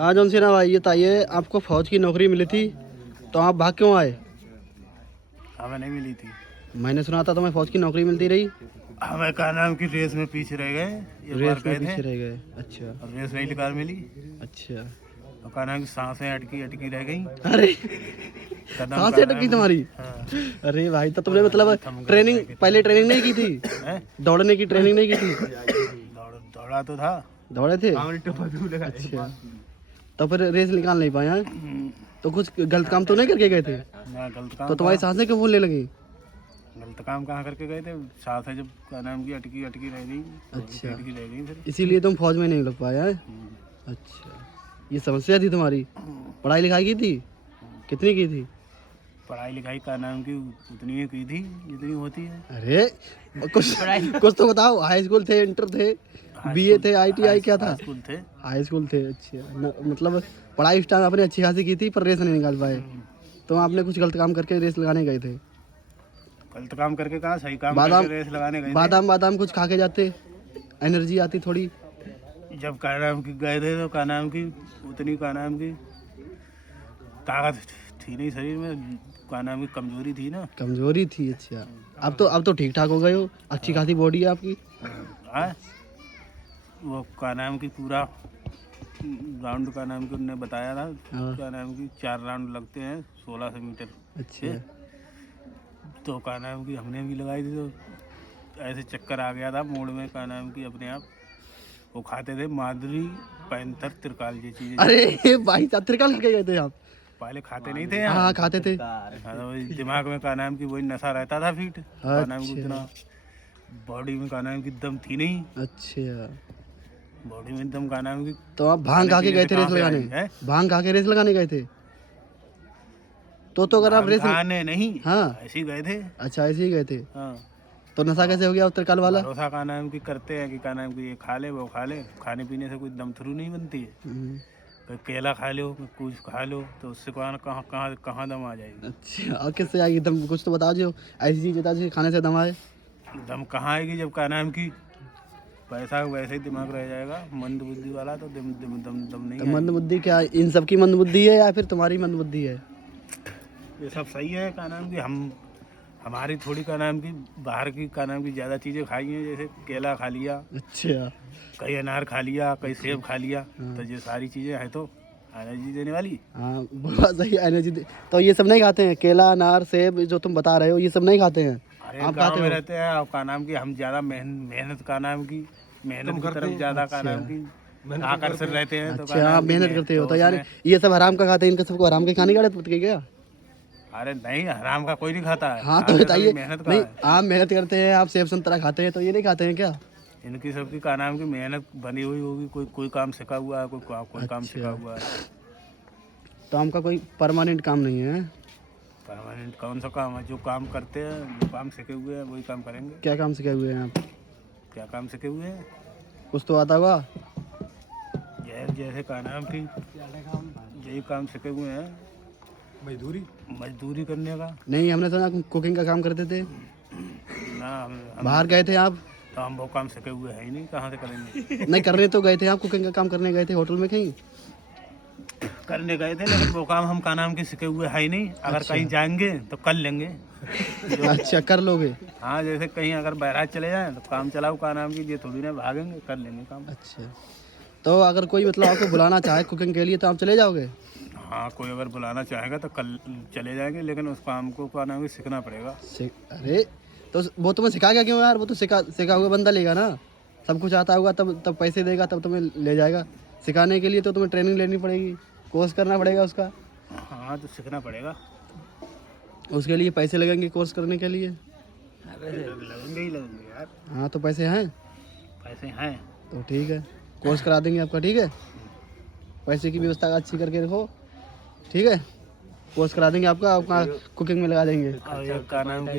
हाँ जॉन सिन्हा भाई, ये बताइए आपको फौज की नौकरी मिली थी तो आप भाग क्यों आए? हमें नहीं मिली थी। मैंने सुना था तुम्हें फौज की नौकरी मिलती रही। हमें क्या नाम की रेस में पीछे रह गए। ये बार रेस में गए थे पीछे रह गए। अच्छा और रेस नहीं निकाल मिली। अच्छा। और क्या नाम की सांसें अटकी अटकी रह गई। अरे कदम सांसें का अटकी नाम- तुम्हारी? हाँ। अरे भाई तो तुमने मतलब थम गए ट्रेनिंग, जाके। पहले ट्रेनिंग नहीं की थी? हैं? दौड़ने की ट्रेनिंग नहीं की थी? दौड़ा तो था। दौड़े थे? अच्छा, तो फिर रेस निकाल नहीं पाए हैं? तो कुछ गलत काम तो नहीं करके गए थे? ना गलत काम तो तुम्हारी कहाँ- सांसें क्यों फूलने लगी? गलत काम कहाँ करके गए थे। सांसें जब क्या नाम की अटकी अटकी रह गई। अच्छा। अटकी रह गई फिर। इसीलिए तुम फौज में नहीं लग पाए हैं? अच्छा, ये समस्या थी तुम्हारी। पढ़ाई लिखाई की थी? कितनी की थी? पढ़ाई लिखाई का नाम की उतनी ही की थी जितनी होती है। अरे कुछ तो बताओ। हाई स्कूल थे, इंटर थे, बीए थे, आईटीआई क्या था? हाई स्कूल थे। हाई स्कूल थे। अच्छा मतलब पढ़ाई इस टाइम आपने अच्छी खासी की थी पर रेस नहीं निकाल पाए। तो आपने कुछ गलत काम करके रेस लगाने गए थे? गलत काम करके कहाँ सही काम बादाम करके रेस लगाने गए बादाम बादाम कुछ खा के जाते, एनर्जी आती थोड़ी। थे। जब का नाम की गए थे तो का नाम की उतनी का नाम की ताकत थी नहीं शरीर में। का नाम की कमजोरी थी ना। कमजोरी थी। अच्छा, अब तो ठीक ठाक हो गए हो, अच्छी खासी बॉडी है आपकी। हाँ? वो का नाम की पूरा राउंड का नाम की उन्होंने बताया था। हाँ। क्या नाम की 4 राउंड लगते हैं 1600 मीटर। अच्छा तो का नाम की हमने भी लगाई थी तो ऐसे चक्कर आ गया था मोड़ में का नाम की अपने आप। वो खाते थे मादरी पैंथर तिरकाल ये चीजें। अरे भाई साहब, त्रिकाल खा के गए थे आप? पहले खाते नहीं थे हाँ खाते थे। हाँ, तो वही दिमाग में का नाम की वही नशा रहता था फिट। का नाम की अच्छा। उतना बॉडी में का नाम की दम थी नहीं। अच्छा, बॉडी में दम का नाम की तो आप भांग खा के गए थे रेस लगाने? है? भांग खा के रेस लगाने गए थे? तो अगर आप रेस खाने नहीं। हाँ। ऐसे ही गए थे। अच्छा, ऐसे ही गए थे। हाँ। तो नशा कैसे हो गया उत्तरकाल वाला? भरोसा का नाम की करते हैं कि का नाम की ये खा ले वो खा ले। खाने पीने से कोई दम थ्रू नहीं बनती है। कोई केला खा लो कोई कुछ खा लो तो उससे कहाँ कहाँ कहाँ कहाँ दम आ जाएगी। अच्छा, और किससे आएगी दम? कुछ तो बता जो, ऐसी चीज बता जो खाने से दम आए। दम कहाँ आएगी जब का नाम की पैसा वैसे ही दिमाग रह जाएगा। मंद बुद्धि वाला तो दम दम दम, दम नहीं तो आएगी। मंद बुद्धि क्या इन सबकी मंद बुद्धि है या फिर तुम्हारी मंद बुद्धि है? ये सब सही है का नाम की हमारी थोड़ी का नाम की बाहर की का नाम की ज़्यादा चीज़ें खाई हैं। जैसे केला खा लिया, अच्छा कई अनार खा लिया, कई सेब खा लिया। तो ये सारी चीज़ें हैं तो एनर्जी देने वाली। हाँ, बहुत सही एनर्जी। तो ये सब नहीं खाते हैं? केला, अनार, सेब जो तुम बता रहे हो ये सब नहीं खाते हैं? अरे आप गाँव खाते में हो? रहते हैं और का नाम की हम ज़्यादा मेहनत का नाम की मेहनत की तरफ ज़्यादा का नाम की आकर्षित रहते हैं। तो का अच्छा, नाम आप की मेहनत करते हो तो यार उसमें- ये सब हराम का खाते हैं, इनका सबको हराम के खाने की आदत पड़ गई क्या? अरे नहीं हराम का कोई नहीं खाता है। हाँ तो खाते सभी बताइए। मेहनत का नहीं, है। आप मेहनत करते हैं, आप सेब संतरा खाते हैं तो ये नहीं खाते हैं क्या? इनकी सबकी का नाम की मेहनत बनी हुई होगी। कोई काम सिखा हुआ है कोई काम अच्छा। सिखा हुआ है। तो हमका कोई परमानेंट काम नहीं है? परमानेंट कौन सा काम है? जो काम करते हैं जो काम सीखे हुए हैं वही काम करेंगे। क्या काम सीखे हुए हैं आप? क्या काम सीखे हुए हैं? कुछ तो आता होगा। जैसे का नाम की यही काम सीखे हुए हैं। मजदूरी करने का। नहीं, हमने सुना कुकिंग का काम करते थे। ना बाहर गए थे आप? तो हम वो काम सीखे हुए हैं ही नहीं। कहाँ से करेंगे? नहीं, करने तो गए थे आप, कुकिंग का काम करने गए थे होटल में कहीं? करने गए थे लेकिन वो काम हम का नाम के सीखे हुए है ही नहीं। अगर कहीं जाएंगे तो कर लेंगे। अच्छा, कर लोगे? हाँ जैसे कहीं अगर बहराज चले जाएं तो काम चलाओ का नाम की ये थोड़ी ना भागेंगे कर लेंगे काम। अच्छा, तो अगर कोई मतलब आपको बुलाना चाहे कुकिंग के लिए तो आप चले जाओगे? हाँ कोई अगर बुलाना चाहेगा तो कल चले जाएंगे लेकिन उस काम को का नाम की सीखना पड़ेगा। अरे तो वो तुम्हें सिखा गया क्यों यार? वो तो सिखा हुआ बंदा लेगा ना। सब कुछ आता होगा तब पैसे देगा, तब तुम्हें ले जाएगा। सिखाने के लिए तो तुम्हें ट्रेनिंग लेनी पड़ेगी, कोर्स करना पड़ेगा उसका। हाँ तो सीखना पड़ेगा। उसके लिए पैसे लगेंगे कोर्स करने के लिए। लगेंगे ही लगेंगे यार। हाँ तो पैसे हैं पैसे हैं। तो ठीक है, कोर्स करा देंगे आपका। ठीक है, पैसे की व्यवस्था अच्छी करके रखो। ठीक है, कोर्स करा देंगे आपका कुकिंग में लगा देंगे। और ये का नाम की